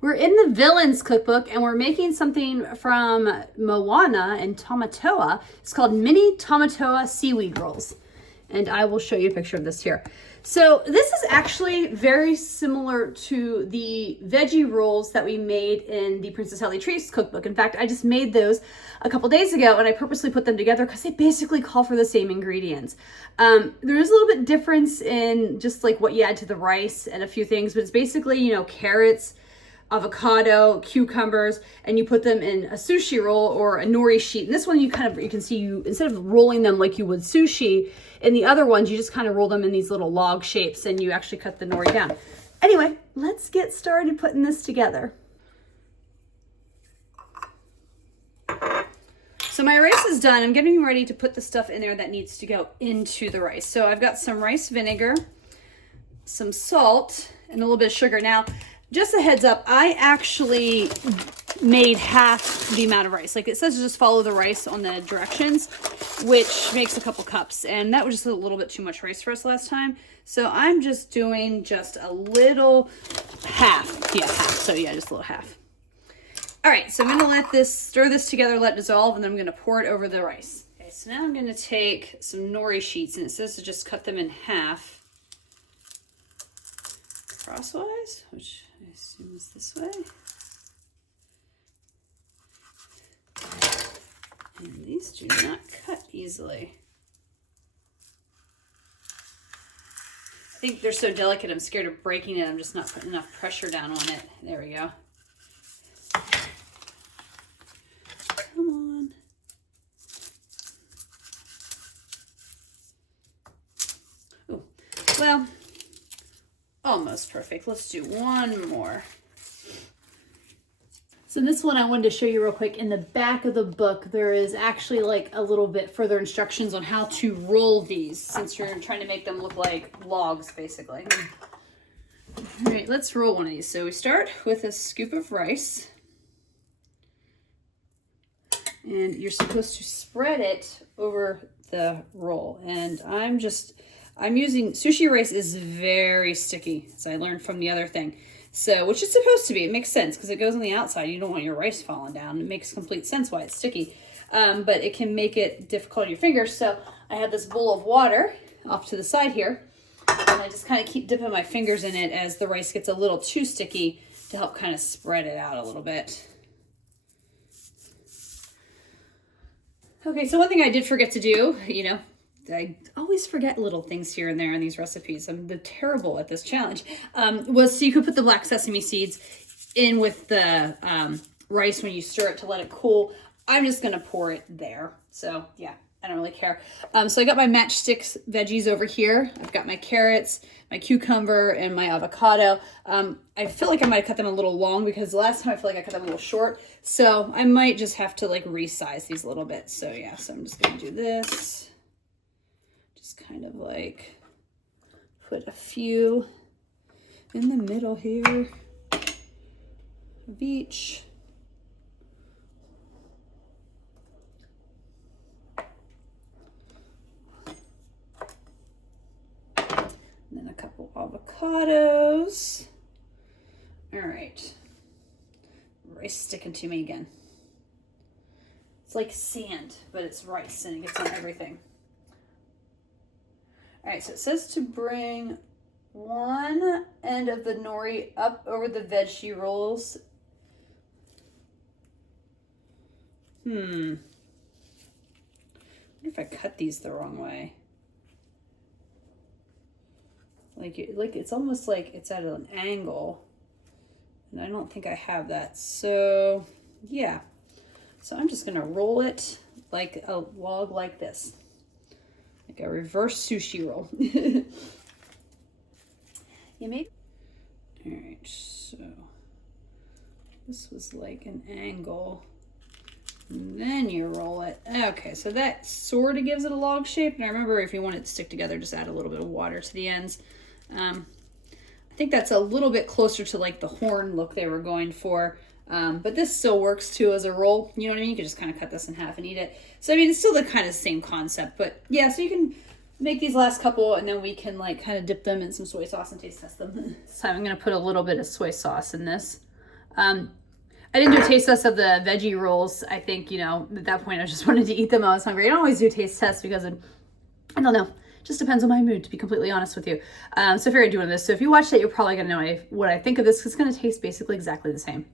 We're in the Villains Cookbook and we're making something from Moana and Tamatoa. It's called Mini Tamatoa Seaweed Rolls. And I will show you a picture of this here. So this is actually very similar to the veggie rolls that we made in the Princess Hallie Treats cookbook. In fact, I just made those a couple days ago and I purposely put them together because they basically call for the same ingredients. There is a little bit difference in just like what you add to the rice and a few things, but it's basically, you know, carrots, avocado, cucumbers, and you put them in a sushi roll or a nori sheet. And this one you can see instead of rolling them like you would sushi, in the other ones you just kind of roll them in these little log shapes and you actually cut the nori down. Anyway, let's get started putting this together. So my rice is done. I'm getting ready to put the stuff in there that needs to go into the rice. So I've got some rice vinegar, some salt, and a little bit of sugar. Now, just a heads up, I actually made half the amount of rice. Like it says to just follow the rice on the directions, which makes a couple cups. And that was just a little bit too much rice for us last time. So I'm just doing just a little half. Yeah, half. So yeah, just a little half. All right, so I'm gonna stir this together, let it dissolve, and then I'm gonna pour it over the rice. Okay, so now I'm gonna take some nori sheets, and it says to just cut them in half crosswise, which I assume is this way. And these do not cut easily. I think they're so delicate, I'm scared of breaking it. I'm just not putting enough pressure down on it. There we go. Come on. Oh, well, almost perfect. Let's do one more. So this one I wanted to show you real quick. In the back of the book, there is actually like a little bit further instructions on how to roll these, since you're trying to make them look like logs, basically. All right, let's roll one of these. So we start with a scoop of rice. And you're supposed to spread it over the roll. And I'm using, sushi rice is very sticky, as I learned from the other thing. So, which it's supposed to be. It makes sense because it goes on the outside. You don't want your rice falling down. It makes complete sense why it's sticky. But it can make it difficult on your fingers. So I have this bowl of water off to the side here. And I just kind of keep dipping my fingers in it as the rice gets a little too sticky to help kind of spread it out a little bit. Okay, so one thing I did forget to do, you know, I always forget little things here and there in these recipes. I'm terrible at this challenge. Was so you could put the black sesame seeds in with the rice when you stir it to let it cool. I'm just going to pour it there. So yeah, I don't really care. So I got my matchsticks veggies over here. I've got my carrots, my cucumber, and my avocado. I feel like I might have cut them a little long because last time I feel like I cut them a little short. So I might just have to like resize these a little bit. So yeah, so I'm just going to do this. Kind of like put a few in the middle here of each. And then a couple avocados. All right. Rice sticking to me again. It's like sand, but it's rice and it gets on everything. All right, so it says to bring one end of the nori up over the veggie rolls. I wonder if I cut these the wrong way. Like it's almost like it's at an angle, and I don't think I have that. So yeah, so I'm just gonna roll it like a log like this. Like a reverse sushi roll. You made. All right, so this was like an angle. And then you roll it. Okay, so that sort of gives it a log shape. And I remember if you want it to stick together, just add a little bit of water to the ends. I think that's a little bit closer to like the horn look they were going for. But this still works too as a roll. You know what I mean? You can just kind of cut this in half and eat it. So, I mean, it's still the kind of same concept. But yeah, so you can make these last couple and then we can like kind of dip them in some soy sauce and taste test them. This time I'm going to put a little bit of soy sauce in this. I didn't do a taste test of the veggie rolls. I think, you know, at that point I just wanted to eat them. I was hungry. I don't always do taste tests because I don't know. Just depends on my mood, to be completely honest with you. So I figured I'd do this. So if you watch that, you're probably going to know what I think of this, because it's going to taste basically exactly the same.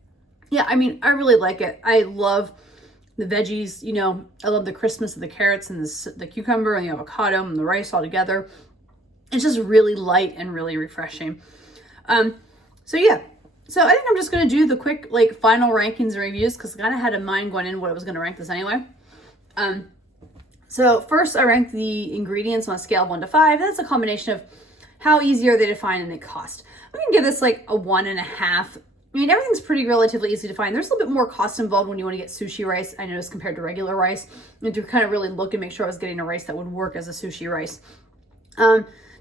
Yeah, I mean, I really like it. I love the veggies, you know, I love the crispness of the carrots and the cucumber and the avocado and the rice all together. It's just really light and really refreshing. So yeah, so I think I'm just going to do the quick, like, final rankings and reviews, because I kind of had in mind going in what I was going to rank this anyway. So first, I ranked the ingredients on a scale of 1 to 5. That's a combination of how easy are they to find and they cost. I'm going to give this like a 1.5. I mean, everything's pretty relatively easy to find. There's a little bit more cost involved when you want to get sushi rice, I noticed, compared to regular rice. And to kind of really look and make sure I was getting a rice that would work as a sushi rice.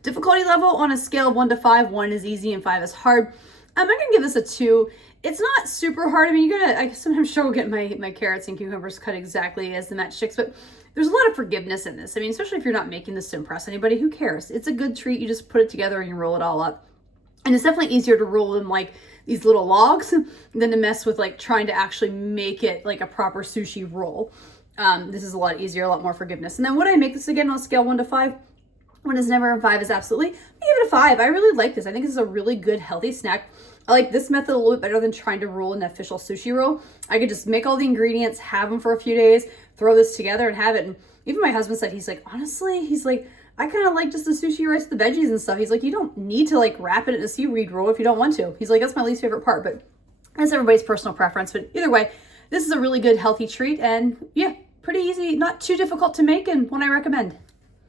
Difficulty level on a scale of 1 to 5. 1 is easy and 5 is hard. I'm going to give this a 2. It's not super hard. I mean, I sometimes struggle getting my carrots and cucumbers cut exactly as the matchsticks, but there's a lot of forgiveness in this. I mean, especially if you're not making this to impress anybody, who cares? It's a good treat. You just put it together and you roll it all up. And it's definitely easier to roll in like these little logs than to mess with like trying to actually make it like a proper sushi roll. This is a lot easier, a lot more forgiveness. And then would I make this again on a scale 1 to 5? 1 is never and 5 is absolutely. I give it a 5. I really like this. I think this is a really good, healthy snack. I like this method a little bit better than trying to roll an official sushi roll. I could just make all the ingredients, have them for a few days, throw this together and have it. And even my husband said, he's like, honestly, he's like, I kind of like just the sushi rice, the veggies and stuff. He's like, you don't need to like wrap it in a seaweed roll if you don't want to. He's like, that's my least favorite part, but that's everybody's personal preference. But either way, this is a really good, healthy treat. And yeah, pretty easy, not too difficult to make, and one I recommend.